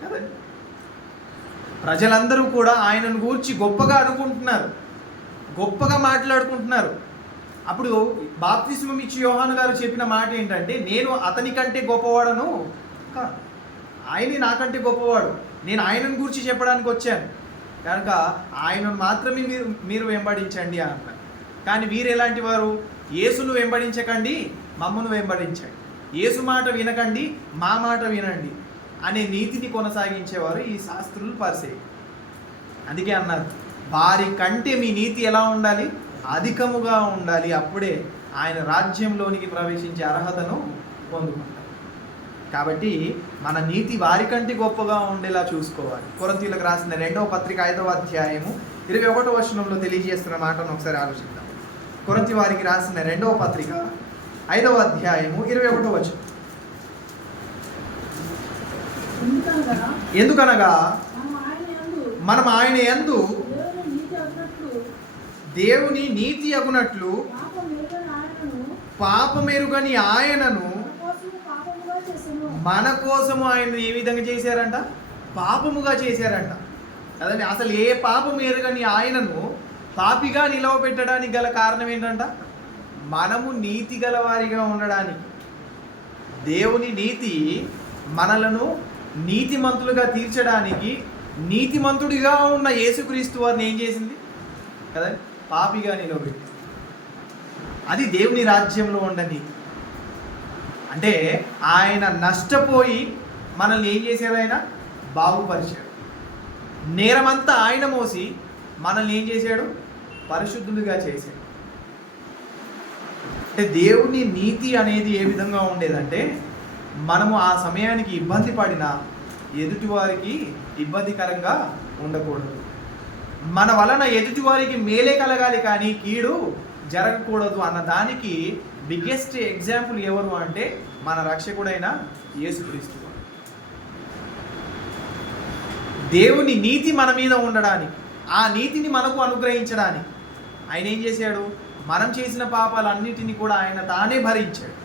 కదండి, ప్రజలందరూ కూడా ఆయనను గూర్చి గొప్పగా అనుకుంటున్నారు, గొప్పగా మాట్లాడుకుంటున్నారు. అప్పుడు బాప్తిస్మం ఇచ్చి యోహాను గారు చెప్పిన మాట ఏంటంటే, నేను అతని కంటే గొప్పవాడను కాదు, ఆయనే నాకంటే గొప్పవాడు, నేను ఆయనను గురించి చెప్పడానికి వచ్చాను, కనుక ఆయనను మాత్రమే మీరు వెంబడించండి అన్నారు. కానీ వీరు ఎలాంటి వారు? యేసును వెంబడించకండి, మమ్మను వెంబడించండి, యేసు మాట వినకండి, మా మాట వినండి అనే నీతిని కొనసాగించేవారు ఈ శాస్త్రులు, పరిసయ్యులు. అందుకే అన్నారు, వారి కంటే మీ నీతి ఎలా ఉండాలి? అధికముగా ఉండాలి, అప్పుడే ఆయన రాజ్యంలోనికి ప్రవేశించే అర్హతను పొందుకుంటారు. కాబట్టి మన నీతి వారి కంటే గొప్పగా ఉండేలా చూసుకోవాలి. కొరింథీయులకు రాసిన 2వ పత్రిక 5వ అధ్యాయము 21వ వచనంలో తెలియజేస్తున్న మాటను ఒకసారి ఆలోచిద్దాం. కొరింథీ వారికి రాసిన 2వ పత్రిక 5వ అధ్యాయము 21వ వచనం. ఎందుకనగా మనం ఆయన యందు దేవుని నీతి అగునట్లు పాపమెరుగని ఆయనను మన కోసము ఆయన ఏ విధంగా చేశారంట? పాపముగా చేశారంట కదండి. అసలు ఏ పాపం ఎరుగని ఆయనను పాపిగా నిలవబెట్టడానికి గల కారణం ఏంటంట? మనము నీతి గలవారిగా ఉండడానికి. దేవుని నీతి మనలను నీతిమంతులుగా తీర్చడానికి, నీతిమంతుడిగా ఉన్న యేసుక్రీస్తు వారిని ఏం చేసింది కదా? పాపిగా నిలవబెట్టి. అది దేవుని రాజ్యంలో ఉండని. అంటే ఆయన నష్టపోయి మనల్ని ఏం చేశాడు? ఆయన బాగుపరిచాడు. నేరమంతా ఆయన మోసి మనల్ని ఏం చేశాడు? పరిశుద్ధులుగా చేశాడు. అంటే దేవుని నీతి అనేది ఏ విధంగా ఉండేదంటే, మనము ఆ సమయానికి ఇబ్బంది పడినా ఎదుటివారికి ఇబ్బందికరంగా ఉండకూడదు. మన వలన ఎదుటివారికి మేలే కలగాలి కానీ కీడు జరగకూడదు అన్న దానికి బిగ్గెస్ట్ ఎగ్జాంపుల్ ఎవరు అంటే మన రక్షకుడైన యేసుక్రీస్తు. దేవుని నీతి మన మీద ఉండడానికి, ఆ నీతిని మనకు అనుగ్రహించడానికి ఆయన ఏం చేశాడు? మనం చేసిన పాపాలన్నిటినీ కూడా ఆయన తానే భరించాడు.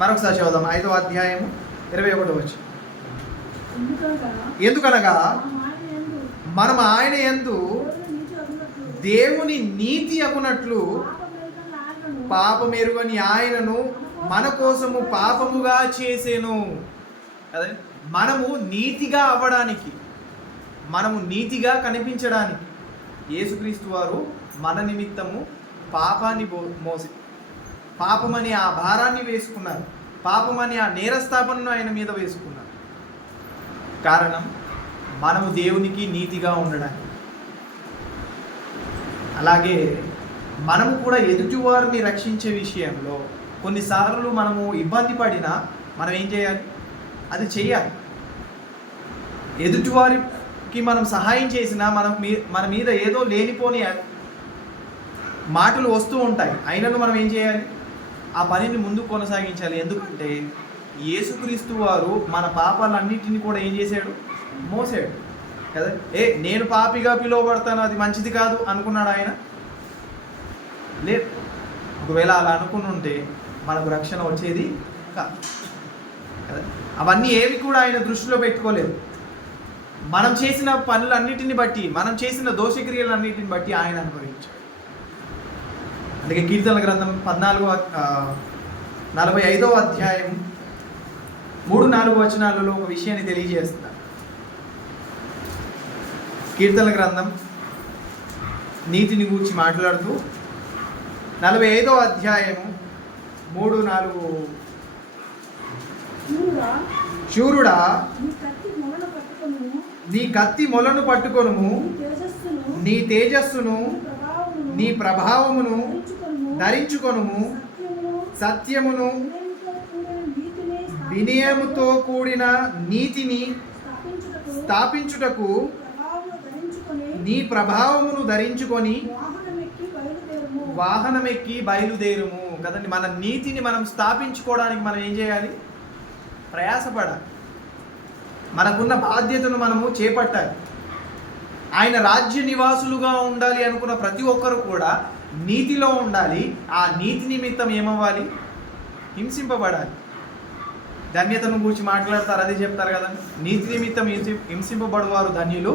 మరొకసారి చదువుదాం 5వ అధ్యాయము 21వ వచనం. ఎందుకనగా మనం ఆయన యందు దేవుని నీతి అగునట్లు పాపమెరుగని ఆయనను మన కోసము పాపముగా చేసేను. అదే మనము నీతిగా అవ్వడానికి, మనము నీతిగా కనిపించడానికి యేసుక్రీస్తు వారు మన నిమిత్తము పాపాన్ని మోసి, పాపమని ఆ భారాన్ని వేసుకున్నారు, పాపమని ఆ నేరస్థాపనను ఆయన మీద వేసుకున్నారు. కారణం మనము దేవునికి నీతిగా ఉండడానికి. అలాగే మనము కూడా ఎదుటివారిని రక్షించే విషయంలో కొన్నిసార్లు మనము ఇబ్బంది పడినా మనం ఏం చేయాలి? అది చేయాలి. ఎదుటివారికి మనం సహాయం చేసినా మన మీద ఏదో లేనిపోని మాటలు వస్తూ ఉంటాయి, అయినను మనం ఏం చేయాలి? ఆ పనిని ముందుకు కొనసాగించాలి. ఎందుకంటే యేసుక్రీస్తు వారు మన పాపాలన్నింటినీ కూడా ఏం చేశాడు? మోసాడు కదా. నేను పాపిగా పిలువబడతాను, అది మంచిది కాదు అనుకున్నాడు ఆయన? లేదు. ఒకవేళ అలా అనుకుని ఉంటే మనకు రక్షణ వచ్చేది కాదు కదా. అవన్నీ ఏవి కూడా ఆయన దృష్టిలో పెట్టుకోలేదు. మనం చేసిన పనులన్నిటిని బట్టి, మనం చేసిన దోషక్రియలన్నిటిని బట్టి ఆయన అనుభవించాడు. అందుకే కీర్తనల గ్రంథం 45వ అధ్యాయం 3-4 వచనాలలో ఒక విషయాన్ని తెలియజేస్తున్నారు. కీర్తనల గ్రంథం నీతిని గురించి మాట్లాడుతూ 45వ అధ్యాయము 3-4. శూరుడా, నీ కత్తి మొలను పట్టుకొనుము, నీ తేజస్సును నీ ప్రభావమును ధరించుకొనుము, సత్యమును వినయముతో కూడిన నీతిని స్థాపించుటకు నీ ప్రభావమును ధరించుకొని వాహనమెక్కి బయలుదేరుము. కదండి, మన నీతిని మనం స్థాపించుకోవడానికి మనం ఏం చేయాలి? ప్రయాసపడాలి. మనకున్న బాధ్యతను మనము చేపట్టాలి. ఆయన రాజ్య నివాసులుగా ఉండాలి అనుకున్న ప్రతి ఒక్కరు కూడా నీతిలో ఉండాలి. ఆ నీతి నిమిత్తం ఏమవ్వాలి? హింసింపబడాలి. ధన్యతను గురించి మాట్లాడతారు, అదే చెప్తారు కదా. నీతి నిమిత్తం హింసింపబడువారు ధన్యులు,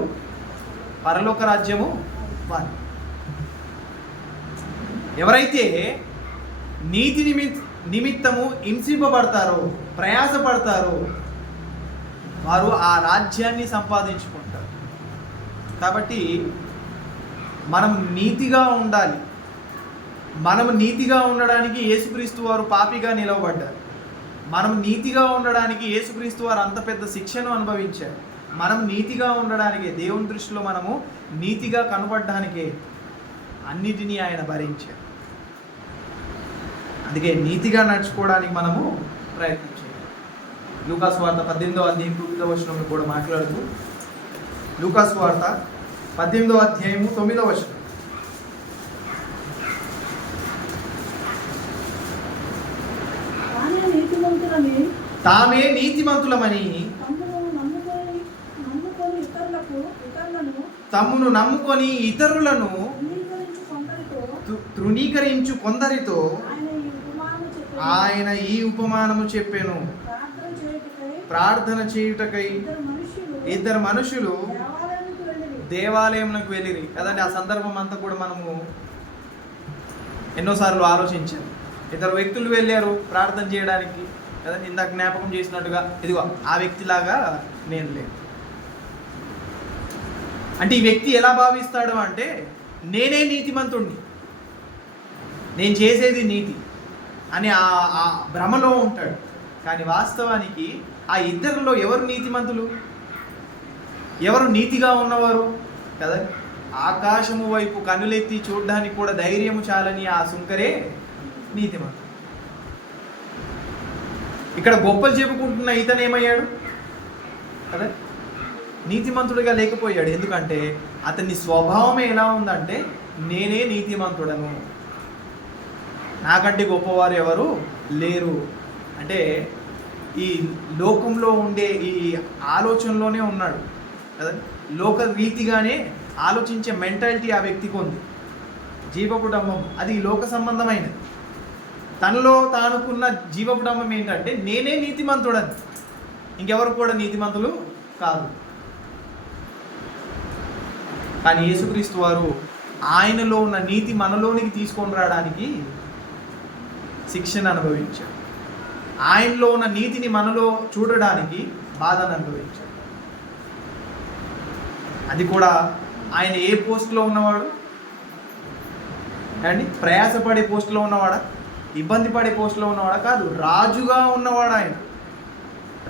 పరలోక రాజ్యము వారు. ఎవరైతే నీతి నిమిత్తము హింసింపబడతారో, ప్రయాసపడతారో, వారు ఆ రాజ్యాన్ని సంపాదించుకుంటారు. కాబట్టి మనం నీతిగా ఉండాలి. మనం నీతిగా ఉండడానికి యేసుక్రీస్తు వారు పాపిగా నిలవబడ్డారు. మనం నీతిగా ఉండడానికి యేసుక్రీస్తు వారు అంత పెద్ద శిక్షను అనుభవించారు. మనం నీతిగా ఉండడానికి, దేవుని దృష్టిలో మనము నీతిగా కనబడడానికే అన్నిటినీ ఆయన భరించారు. అందుకే నీతిగా నడుచుకోవడానికి మనము ప్రయత్నం చేయాలి. లూకాసు వార్త 18వ అధ్యాయం 9వ వచనంలో కూడా మాట్లాడుతూ, లూకాసు వార్త 18వ అధ్యాయము 9వ వచనం, తామే నీతిమంతులమని తమ్మును నమ్ముకొని ఇతరులను తృణీకరించు కొందరితో ఆయన ఈ ఉపమానము చెప్పెను. ప్రార్థన చేయుటకై ఇద్దరు మనుషులు దేవాలయంలోకి వెళ్ళిరి కదండి. ఆ సందర్భం అంతా కూడా మనము ఎన్నోసార్లు ఆలోచించాం. ఇద్దరు వ్యక్తులు వెళ్ళారు ప్రార్థన చేయడానికి కదండి. ఇందాక జ్ఞాపకం చేసినట్టుగా, ఇదిగో ఆ వ్యక్తిలాగా నేను లేను అంటే, ఈ వ్యక్తి ఎలా భావిస్తాడు అంటే, నేనే నీతిమంతుణ్ణి, నేను చేసేది నీతి అని ఆ భ్రమలో ఉంటాడు. కానీ వాస్తవానికి ఆ ఇద్దరిలో ఎవరు నీతిమంతులు, ఎవరు నీతిగా ఉన్నవారు కదా? ఆకాశము వైపు కన్నులెత్తి చూడడానికి కూడా ధైర్యము చాలని ఆ సుంకరే నీతిమంతుడు. ఇక్కడ గొప్పలు చెప్పుకుంటున్న ఇతను ఏమయ్యాడు కదా? నీతిమంతుడిగా లేకపోయాడు. ఎందుకంటే అతని స్వభావమే ఎలా ఉందంటే, నేనే నీతిమంతుడను, నాకంటే గొప్పవారు ఎవరు లేరు అంటే, ఈ లోకంలో ఉండే ఈ ఆలోచనలోనే ఉన్నాడు కదా. లోక రీతిగానే ఆలోచించే మెంటాలిటీ ఆ వ్యక్తికి ఉంది. జీవకుటుంబం అది లోక సంబంధమైనది. తనలో తానుకున్న జీవకుటుంబం ఏంటంటే, నేనే నీతిమంతుడని, ఇంకెవరు కూడా నీతిమంతులు కాదు. కానీ యేసుక్రీస్తు వారు ఆయనలో ఉన్న నీతి మనలోనికి తీసుకొని రావడానికి శిక్షణ అనుభవించాడు. ఆయనలో ఉన్న నీతిని మనలో చూడడానికి బాధను అనుభవించాడు. అది కూడా ఆయన ఏ పోస్టులో ఉన్నవాడు అండి? ప్రయాసపడే పోస్టులో ఉన్నవాడా, ఇబ్బంది పడే పోస్టులో ఉన్నవాడా? కాదు, రాజుగా ఉన్నవాడు ఆయన.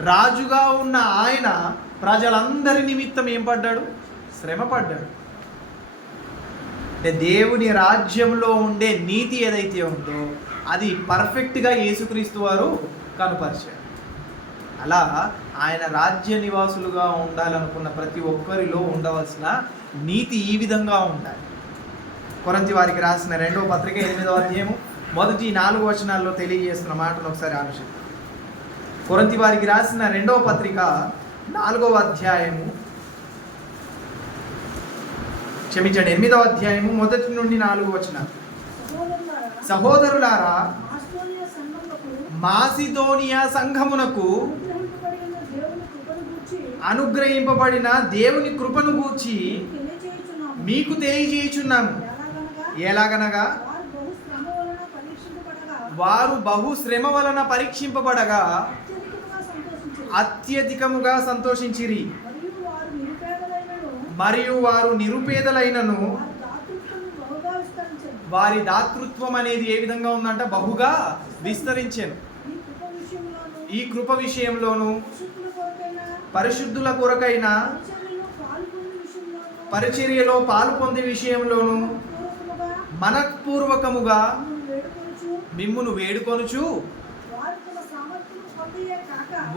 రాజుగా ఉన్న ఆయన ప్రజలందరి నిమిత్తం ఏం పడ్డాడు? శ్రమ పడ్డాడు. అంటే దేవుని రాజ్యంలో ఉండే నీతి ఏదైతే ఉందో అది పర్ఫెక్ట్గా యేసుక్రీస్తు వారు కనుపరిచారు. అలా ఆయన రాజ్య నివాసులుగా ఉండాలనుకున్న ప్రతి ఒక్కరిలో ఉండవలసిన నీతి ఈ విధంగా ఉండాలి. కొరింథీ వారికి రాసిన 2వ పత్రిక 8వ అధ్యాయము 1-4 వచనాల్లో తెలియజేస్తున్న మాటను ఒకసారి ఆలోచిద్దాం. కొరింథీ వారికి రాసిన 2వ పత్రిక 4వ అధ్యాయము, క్షమించండి 8వ అధ్యాయము 1-4 వచనాలు. సహోదరులారా, మాసిదోనియా సంఘమునకు అనుగ్రహింపబడిన దేవుని కృపను గూర్చి మీకు తెలియజేయుచున్నాము. ఎలాగనగా వారు బహు శ్రమ వలన పరీక్షింపబడగా అత్యధికముగా సంతోషించిరి, మరియు వారు నిరుపేదలైనను వారి దాతృత్వం అనేది ఏ విధంగా ఉందంట? బహుగా విస్తరించాను. ఈ కృప విషయంలోను, పరిశుద్ధుల కొరకైన పరిచర్యలో పాలు పొందే విషయంలోను మనఃపూర్వకముగా మిమ్మును వేడుకొనుచు,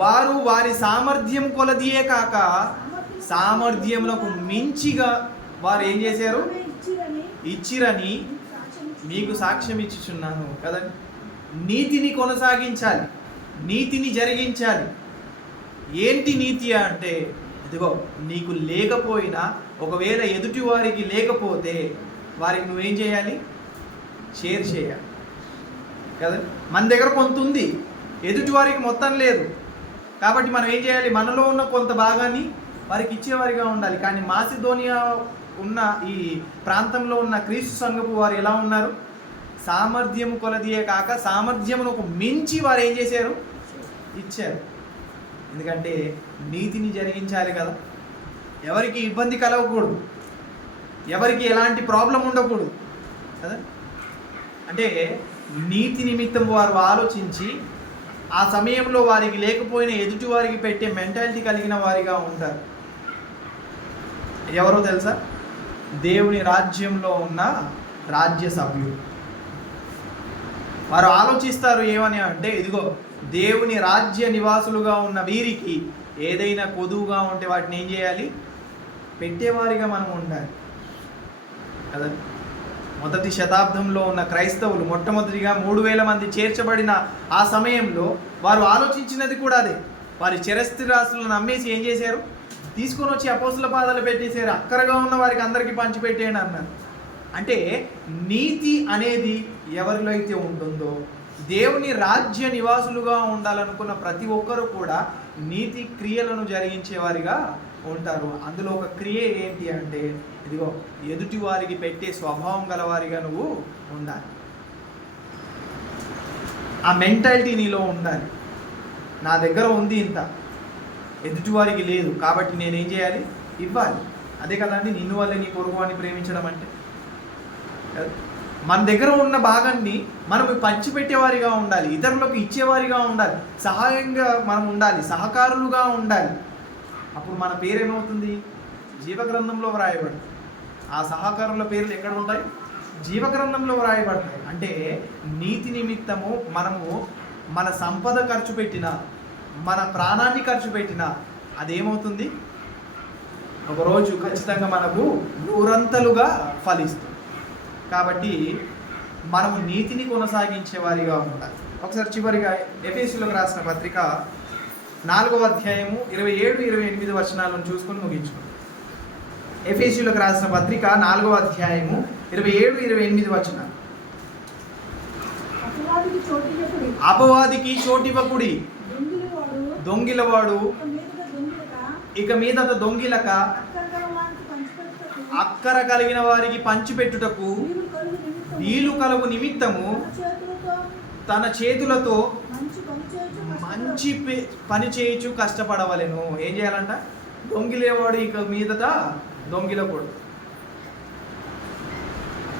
వారు వారి సామర్థ్యం కొలదియే కాక సామర్థ్యములకు మించిగా వారు ఏం చేశారు? ఇచ్చిరని మీకు సాక్ష్యం ఇచ్చుచున్నాను కదండి. నీతిని కొనసాగించాలి, నీతిని జరిగించాలి. ఏంటి నీతి అంటే, ఇదిగో నీకు లేకపోయినా, ఒకవేళ ఎదుటి వారికి లేకపోతే వారికి నువ్వేం చేయాలి? షేర్ చేయాలి కదా. మన దగ్గర కొంత ఉంది, ఎదుటి వారికి మొత్తం లేదు, కాబట్టి మనం ఏం చేయాలి? మనలో ఉన్న కొంత భాగాన్ని వారికి ఇచ్చేవారిగా ఉండాలి. కానీ మాసిదోనియా ఉన్న ఈ ప్రాంతంలో ఉన్న క్రీస్తు సంఘపు వారు ఎలా ఉన్నారు? సామర్థ్యము కొలదియే కాక సామర్థ్యమునకు మించి వారు ఏం చేశారు? ఇచ్చారు. ఎందుకంటే నీతిని జరిగించాలి కదా, ఎవరికి ఇబ్బంది కలగకూడదు, ఎవరికి ఎలాంటి ప్రాబ్లం ఉండకూడదు కదా. అంటే నీతి నిమిత్తం వారు ఆలోచించి ఆ సమయంలో వారికి లేకపోయిన ఎదుటి వారికి పెట్టే మెంటాలిటీ కలిగిన వారిగా ఉంటారు. ఎవరో తెలుసా? దేవుని రాజ్యంలో ఉన్న రాజ్య సభ్యులు. వారు ఆలోచిస్తారు ఏమని అంటే, ఇదిగో దేవుని రాజ్య నివాసులుగా ఉన్న వీరికి ఏదైనా కొదువుగా ఉంటే వాటిని ఏం చేయాలి? పెట్టేవారిగా మనం ఉండాలి కదా. మొదటి శతాబ్దంలో ఉన్న క్రైస్తవులు మొట్టమొదటిగా 3000 మంది చేర్చబడిన ఆ సమయంలో వారు ఆలోచించినది కూడా అదే. వారి చిరస్థిరాస్తులను అమ్మేసి ఏం చేశారు? తీసుకొని వచ్చి అపోస్తుల పాదాలు పెట్టేశారు. అక్కరగా ఉన్న వారికి అందరికీ పంచిపెట్టేయండి అన్నారు. అంటే నీతి అనేది ఎవరిలో అయితే ఉంటుందో, దేవుని రాజ్య నివాసులుగా ఉండాలనుకున్న ప్రతి ఒక్కరూ కూడా నీతి క్రియలను జరిగించేవారిగా ఉంటారు. అందులో ఒక క్రియ ఏంటి అంటే, ఇదిగో ఎదుటి వారికి పెట్టే స్వభావం గలవారిగా నువ్వు ఉండాలి. ఆ మెంటాలిటీ నీలో ఉండాలి. నా దగ్గర ఉంది ఇంత, ఎదుటివారికి లేదు, కాబట్టి నేనేం చేయాలి? ఇవ్వాలి. అదే కదండి నిన్ను వల్లే నీ పొరుగువాన్ని ప్రేమించడం అంటే. మన దగ్గర ఉన్న భాగాన్ని మనం పంచిపెట్టేవారిగా ఉండాలి, ఇతరులకు ఇచ్చేవారిగా ఉండాలి, సహాయంగా మనం ఉండాలి, సహకారులుగా ఉండాలి. అప్పుడు మన పేరేమవుతుంది? జీవగ్రంథంలో వ్రాయబడుతుంది. ఆ సహకారుల పేర్లు ఎక్కడ ఉంటాయి? జీవగ్రంథంలో వ్రాయబడతాయి. అంటే నీతి నిమిత్తము మనము మన సంపద ఖర్చు పెట్టినా, మన ప్రాణాన్ని ఖర్చు పెట్టినా అదేమవుతుంది? ఒకరోజు ఖచ్చితంగా మనకు నూరంతలుగా ఫలిస్తుంది. కాబట్టి మనము నీతిని కొనసాగించే వారిగా ఉండాలి. ఒకసారి చివరిగా ఎఫెసీయులకు రాసిన పత్రిక 4వ అధ్యాయము 27-28 వచనాలను చూసుకొని ముగించుకుందాం. ఎఫెసీయులకు రాసిన పత్రిక 4వ అధ్యాయము 27-28 వచనాలు. అపవాదికి చోటివ్వకుడి, దొంగిలవాడు ఇక మీదట దొంగిలక అక్కర కలిగిన వారికి పంచిపెట్టుటకు వీలు కలుగు నిమిత్తము తన చేతులతో మంచి పని చేయించు కష్టపడవలెను. ఏం చేయాలంట? దొంగిలేవాడు ఇక మీదట దొంగిలకూడదు.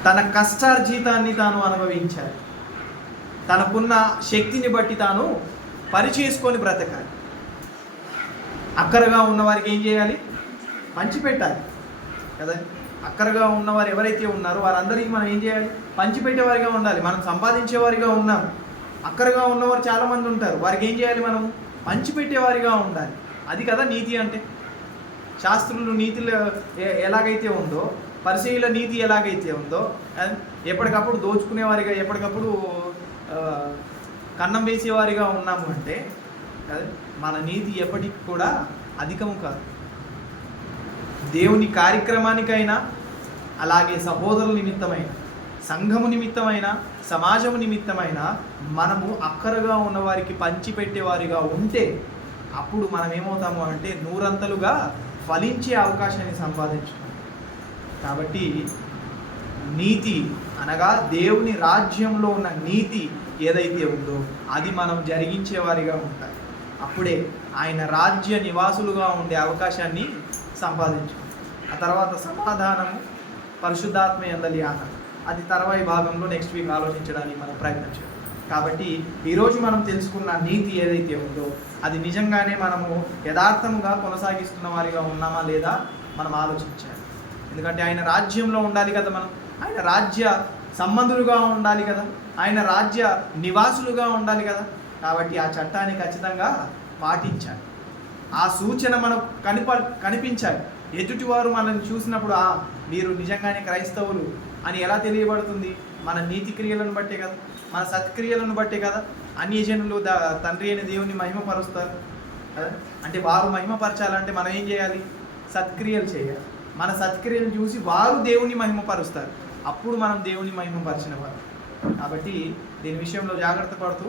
తన కష్టార్జితాన్ని తాను అనుభవించాలి. తనకున్న శక్తిని బట్టి తాను పని చేసుకొని బ్రతకాలి. అక్కరగా ఉన్నవారికి ఏం చేయాలి? పంచిపెట్టాలి కదా. అక్కరగా ఉన్నవారు ఎవరైతే ఉన్నారో వారందరికీ మనం ఏం చేయాలి? పంచిపెట్టేవారిగా ఉండాలి. మనం సంపాదించేవారిగా ఉన్నాం. అక్కరగా ఉన్నవారు చాలామంది ఉంటారు. వారికి ఏం చేయాలి? మనం పంచిపెట్టేవారిగా ఉండాలి. అది కదా నీతి అంటే. శాస్త్రులు నీతిలో ఎలాగైతే ఉందో, పరిసయ్యుల నీతి ఎలాగైతే ఉందో, ఎప్పటికప్పుడు దోచుకునేవారిగా, ఎప్పటికప్పుడు కన్నం వేసేవారిగా ఉన్నాము అంటే మన నీతి ఎప్పటికి కూడా అధికము కాదు. దేవుని కార్యక్రమానికైనా, అలాగే సహోదరుల నిమిత్తమైన, సంఘము నిమిత్తమైన, సమాజము నిమిత్తమైన మనము అక్కరగా ఉన్నవారికి పంచిపెట్టేవారిగా ఉంటే అప్పుడు మనం ఏమవుతాము అంటే నూరంతలుగా ఫలించే అవకాశాన్ని సంపాదించుకుంటాం. కాబట్టి నీతి అనగా దేవుని రాజ్యంలో ఉన్న నీతి ఏదైతే ఉందో అది మనం జరిగించేవారిగా ఉంటాయి. అప్పుడే ఆయన రాజ్య నివాసులుగా ఉండే అవకాశాన్ని సంపాదించుకుంటాం. ఆ తర్వాత సమాధానము, పరిశుద్ధాత్మ యందలి ఆనందం, అది తర్వాయి భాగంలో నెక్స్ట్ వీక్ ఆలోచించడానికి మనం ప్రయత్నం చేయాలి. కాబట్టి ఈరోజు మనం తెలుసుకున్న నీతి ఏదైతే ఉందో అది నిజంగానే మనము యథార్థముగా కొనసాగిస్తున్న వారిగా ఉన్నామా లేదా మనం ఆలోచించాలి. ఎందుకంటే ఆయన రాజ్యంలో ఉండాలి కదా, మనం ఆయన రాజ్య సంబంధులుగా ఉండాలి కదా, ఆయన రాజ్య నివాసులుగా ఉండాలి కదా. కాబట్టి ఆ చట్టాన్ని ఖచ్చితంగా పాటించాలి. ఆ సూచన మనకు కనిపించాలి. ఎదుటివారు మనల్ని చూసినప్పుడు మీరు నిజంగానే క్రైస్తవులు అని ఎలా తెలియబడుతుంది? మన నీతి క్రియలను బట్టే కదా, మన సత్క్రియలను బట్టే కదా అన్యజనులు తండ్రి అయిన దేవుని మహిమపరుస్తారు కదా. అంటే వారు మహిమపరచాలంటే మనం ఏం చేయాలి? సత్క్రియలు చేయాలి. మన సత్క్రియలను చూసి వారు దేవుని మహిమపరుస్తారు. అప్పుడు మనం దేవుని మహిమపరిచిన వారు. కాబట్టి దీని విషయంలో జాగ్రత్త పడుతూ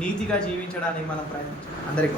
నీతిగా జీవించడానికి మనం ప్రయత్నించాలి. అందరికీ